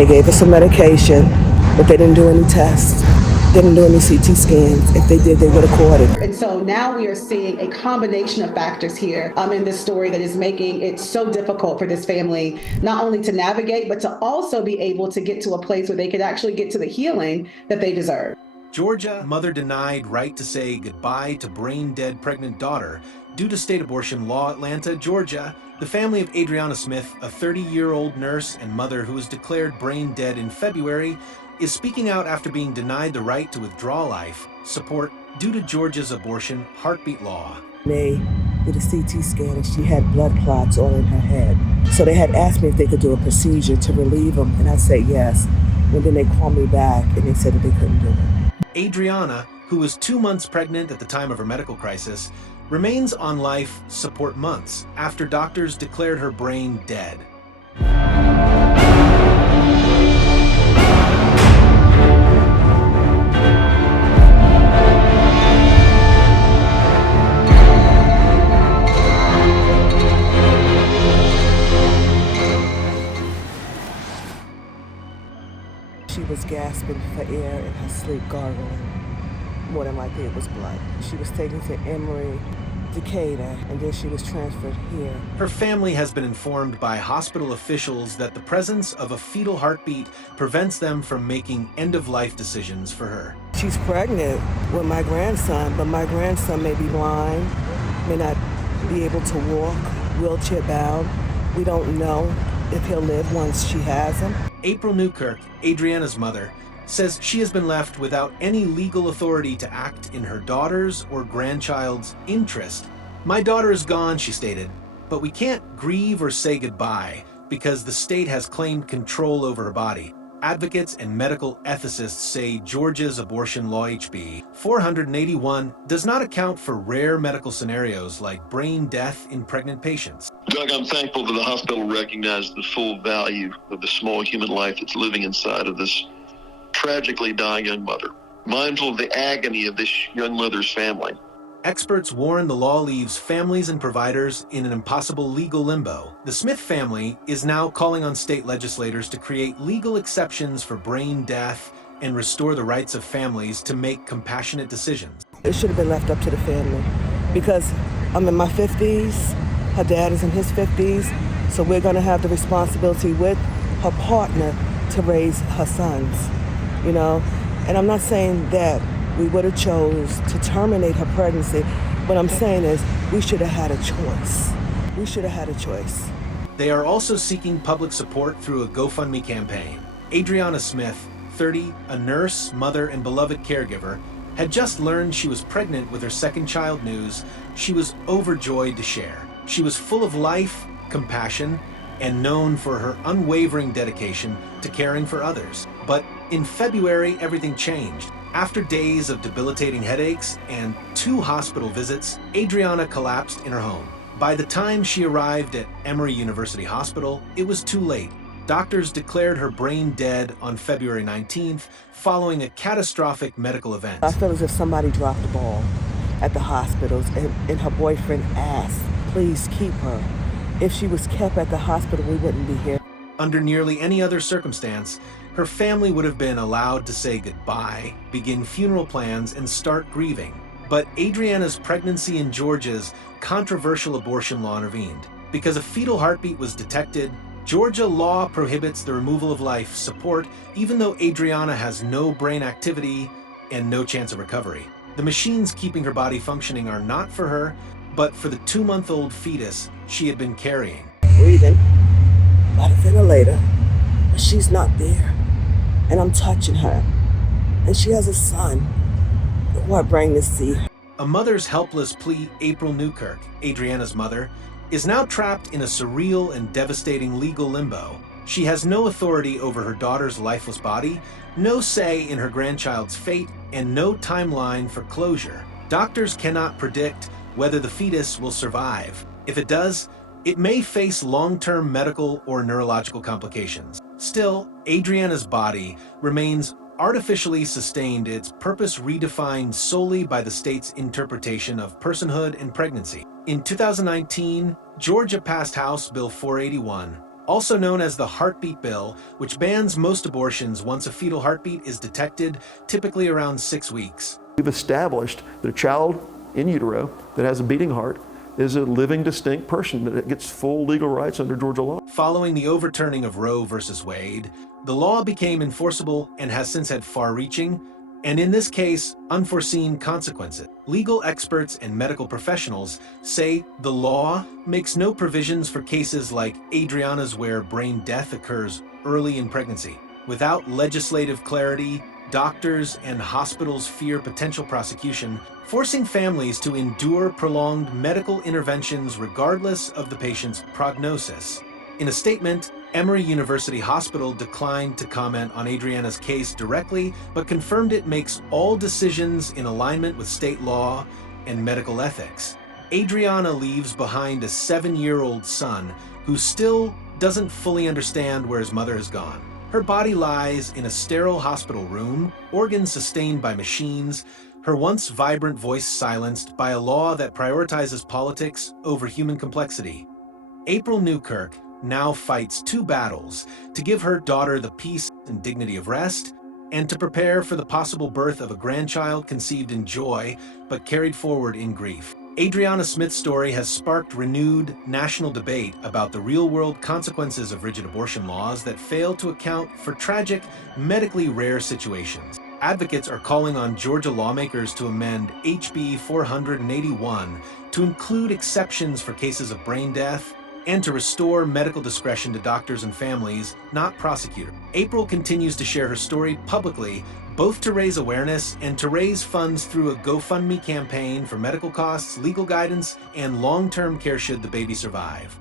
They gave her some medication, but they didn't do any tests. They didn't do any CT scans. If they did, they would have caught it. And so now we are seeing a combination of factors here in this story that is making it so difficult for this family not only to navigate, but to also be able to get to a place where they could actually get to the healing that they deserve. Georgia, mother denied right to say goodbye to brain-dead pregnant daughter due to state abortion law. Atlanta, Georgia. The family of Adriana Smith, a 30-year-old nurse and mother who was declared brain dead in February, is speaking out after being denied the right to withdraw life support due to Georgia's abortion heartbeat law. They did a CT scan and she had blood clots all in her head. So they had asked me if they could do a procedure to relieve them, and I said yes. And then they called me back and they said that they couldn't do it. Adriana, who was 2 months pregnant at the time of her medical crisis, remains on life support months after doctors declared her brain dead. She was gasping for air in her sleep, gargling. More than likely it was blood. She was taken to Emory, Decatur, and then she was transferred here. Her family has been informed by hospital officials that the presence of a fetal heartbeat prevents them from making end-of-life decisions for her. She's pregnant with my grandson, but my grandson may be blind, may not be able to walk, wheelchair-bound. We don't know if he'll live once she has him. April Newkirk, Adriana's mother, says she has been left without any legal authority to act in her daughter's or grandchild's interest. My daughter is gone, she stated, but we can't grieve or say goodbye because the state has claimed control over her body. Advocates and medical ethicists say Georgia's abortion law HB 481 does not account for rare medical scenarios like brain death in pregnant patients. Doug, I'm thankful that the hospital recognized the full value of the small human life that's living inside of this tragically dying young mother. Mindful of the agony of this young mother's family. Experts warn the law leaves families and providers in an impossible legal limbo. The Smith family is now calling on state legislators to create legal exceptions for brain death and restore the rights of families to make compassionate decisions. It should have been left up to the family because I'm in my 50s, her dad is in his 50s, so we're going to have the responsibility with her partner to raise her sons, you know? And I'm not saying that we would have chose to terminate her pregnancy. What I'm saying is we should have had a choice. We should have had a choice. They are also seeking public support through a GoFundMe campaign. Adriana Smith, 30, a nurse, mother, and beloved caregiver, had just learned she was pregnant with her second child news she was overjoyed to share. She was full of life, compassion, and known for her unwavering dedication to caring for others. But in February, everything changed. After days of debilitating headaches and 2 hospital visits, Adriana collapsed in her home. By the time she arrived at Emory University Hospital, it was too late. Doctors declared her brain dead on February 19th, following a catastrophic medical event. I feel as if somebody dropped the ball at the hospitals and her boyfriend asked, please keep her. If she was kept at the hospital, we wouldn't be here. Under nearly any other circumstance, her family would have been allowed to say goodbye, begin funeral plans, and start grieving. But Adriana's pregnancy and Georgia's controversial abortion law intervened. Because a fetal heartbeat was detected, Georgia law prohibits the removal of life support even though Adriana has no brain activity and no chance of recovery. The machines keeping her body functioning are not for her, but for the 2-month-old fetus she had been carrying. Breathing by the ventilator, but she's not there. And I'm touching her. And she has a son who I bring to see her. A mother's helpless plea, April Newkirk, Adriana's mother, is now trapped in a surreal and devastating legal limbo. She has no authority over her daughter's lifeless body, no say in her grandchild's fate, and no timeline for closure. Doctors cannot predict whether the fetus will survive. If it does, it may face long-term medical or neurological complications. Still, Adriana's body remains artificially sustained, its purpose redefined solely by the state's interpretation of personhood and pregnancy. In 2019, Georgia passed House Bill 481, also known as the heartbeat bill, which bans most abortions once a fetal heartbeat is detected, typically around 6 weeks. We've established that a child in utero that has a beating heart is a living, distinct person that gets full legal rights under Georgia law. Following the overturning of Roe versus Wade, the law became enforceable and has since had far-reaching, and in this case, unforeseen consequences. Legal experts and medical professionals say the law makes no provisions for cases like Adriana's where brain death occurs early in pregnancy. Without legislative clarity, doctors and hospitals fear potential prosecution, forcing families to endure prolonged medical interventions regardless of the patient's prognosis. In a statement, Emory University Hospital declined to comment on Adriana's case directly, but confirmed it makes all decisions in alignment with state law and medical ethics. Adriana leaves behind a 7-year-old son who still doesn't fully understand where his mother has gone. Her body lies in a sterile hospital room, organs sustained by machines, her once vibrant voice silenced by a law that prioritizes politics over human complexity. April Newkirk now fights 2 battles: to give her daughter the peace and dignity of rest, and to prepare for the possible birth of a grandchild conceived in joy but carried forward in grief. Adriana Smith's story has sparked renewed national debate about the real-world consequences of rigid abortion laws that fail to account for tragic, medically rare situations. Advocates are calling on Georgia lawmakers to amend HB 481 to include exceptions for cases of brain death and to restore medical discretion to doctors and families, not prosecutors. April continues to share her story publicly, both to raise awareness and to raise funds through a GoFundMe campaign for medical costs, legal guidance, and long-term care should the baby survive.